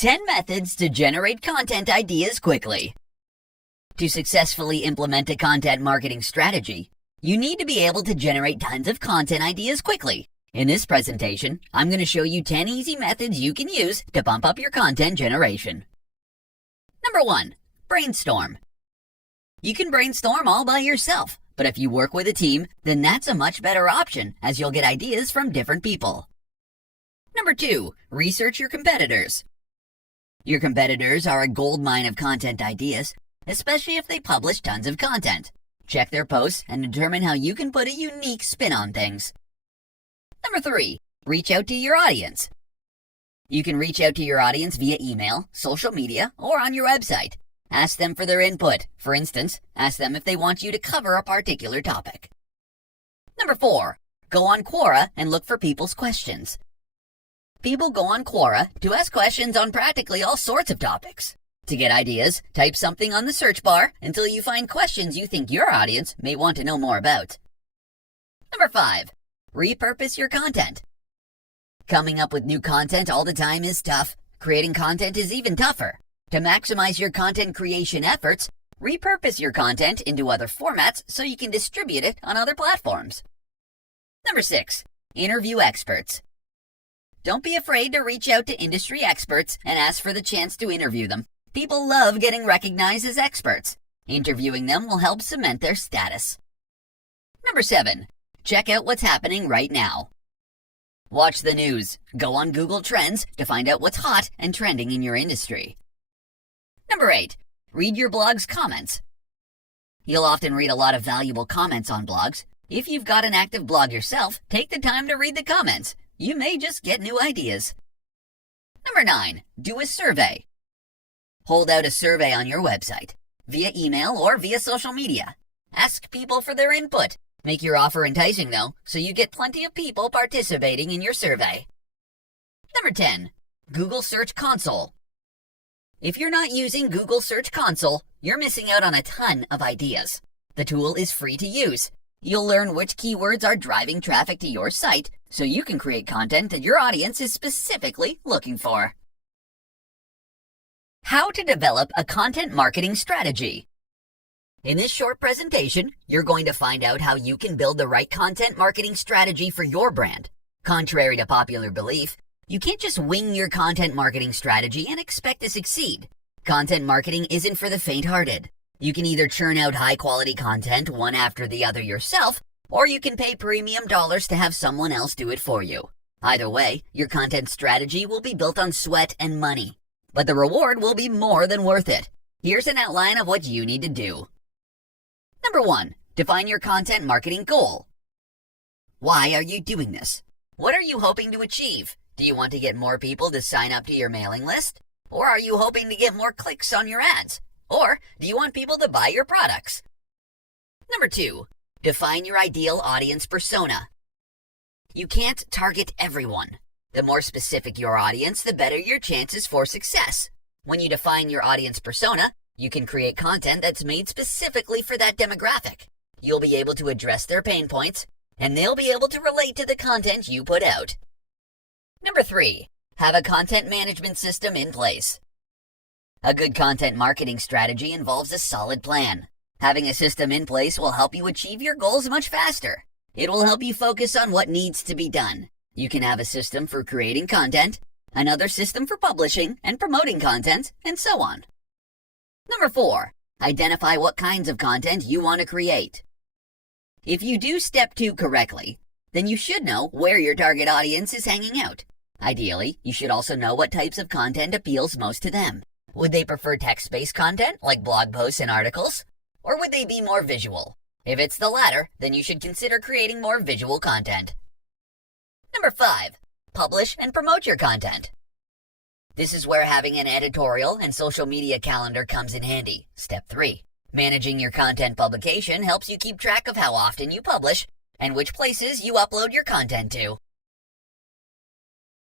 10 methods to generate content ideas quickly. To successfully implement a content marketing strategy, you need to be able to generate tons of content ideas quickly. In this presentation, I'm going to show you 10 easy methods you can use to bump up your content generation. Number 1. Brainstorm. You can brainstorm all by yourself, but if you work with a team, then that's a much better option as you'll get ideas from different people. Number 2. Research your competitors. Your competitors are a goldmine of content ideas, especially if they publish tons of content. Check their posts and determine how you can put a unique spin on things. Number 3. Reach out to your audience. You can reach out to your audience via email, social media, or on your website. Ask them for their input. For instance, ask them if they want you to cover a particular topic. Number 4. Go on Quora and look for people's questions. People go on Quora to ask questions on practically all sorts of topics. To get ideas, type something on the search bar until you find questions you think your audience may want to know more about. Number 5. Repurpose your content. Coming up with new content all the time is tough. Creating content is even tougher. To maximize your content creation efforts, repurpose your content into other formats so you can distribute it on other platforms. Number 6. Interview experts. Don't be afraid to reach out to industry experts and ask for the chance to interview them. People love getting recognized as experts. Interviewing them will help cement their status. Number 7. Check out what's happening right now. Watch the news. Go on Google Trends to find out what's hot and trending in your industry. Number 8. Read your blog's comments. You'll often read a lot of valuable comments on blogs. If you've got an active blog yourself, take the time to read the comments. You may just get new ideas. Number 9. Do a survey. Hold out a survey on your website, via email or via social media. Ask people for their input. Make your offer enticing though, so you get plenty of people participating in your survey. Number 10. Google Search Console. If you're not using Google Search Console, you're missing out on a ton of ideas. The tool is free to use. You'll learn which keywords are driving traffic to your site, so you can create content that your audience is specifically looking for. How to develop a content marketing strategy. In this short presentation, you're going to find out how you can build the right content marketing strategy for your brand. Contrary to popular belief, you can't just wing your content marketing strategy and expect to succeed. Content marketing isn't for the faint-hearted. You can either churn out high-quality content one after the other yourself, or you can pay premium dollars to have someone else do it for you. Either way, your content strategy will be built on sweat and money, but the reward will be more than worth it. Here's an outline of what you need to do. Number 1. Define your content marketing goal. Why are you doing this? What are you hoping to achieve? Do you want to get more people to sign up to your mailing list? Or are you hoping to get more clicks on your ads? Or do you want people to buy your products? Number 2. Define your ideal audience persona. You can't target everyone. The more specific your audience, the better your chances for success. When you define your audience persona, you can create content that's made specifically for that demographic. You'll be able to address their pain points, and they'll be able to relate to the content you put out. Number 3. Have a content management system in place. A good content marketing strategy involves a solid plan. Having a system in place will help you achieve your goals much faster. It will help you focus on what needs to be done. You can have a system for creating content, another system for publishing and promoting content, and so on. Number 4. Identify what kinds of content you want to create. If you do step 2 correctly, then you should know where your target audience is hanging out. Ideally, you should also know what types of content appeals most to them. Would they prefer text-based content, like blog posts and articles? Or would they be more visual? If it's the latter, then you should consider creating more visual content. Number 5. Publish and promote your content. This is where having an editorial and social media calendar comes in handy. Step 3. Managing your content publication helps you keep track of how often you publish and which places you upload your content to.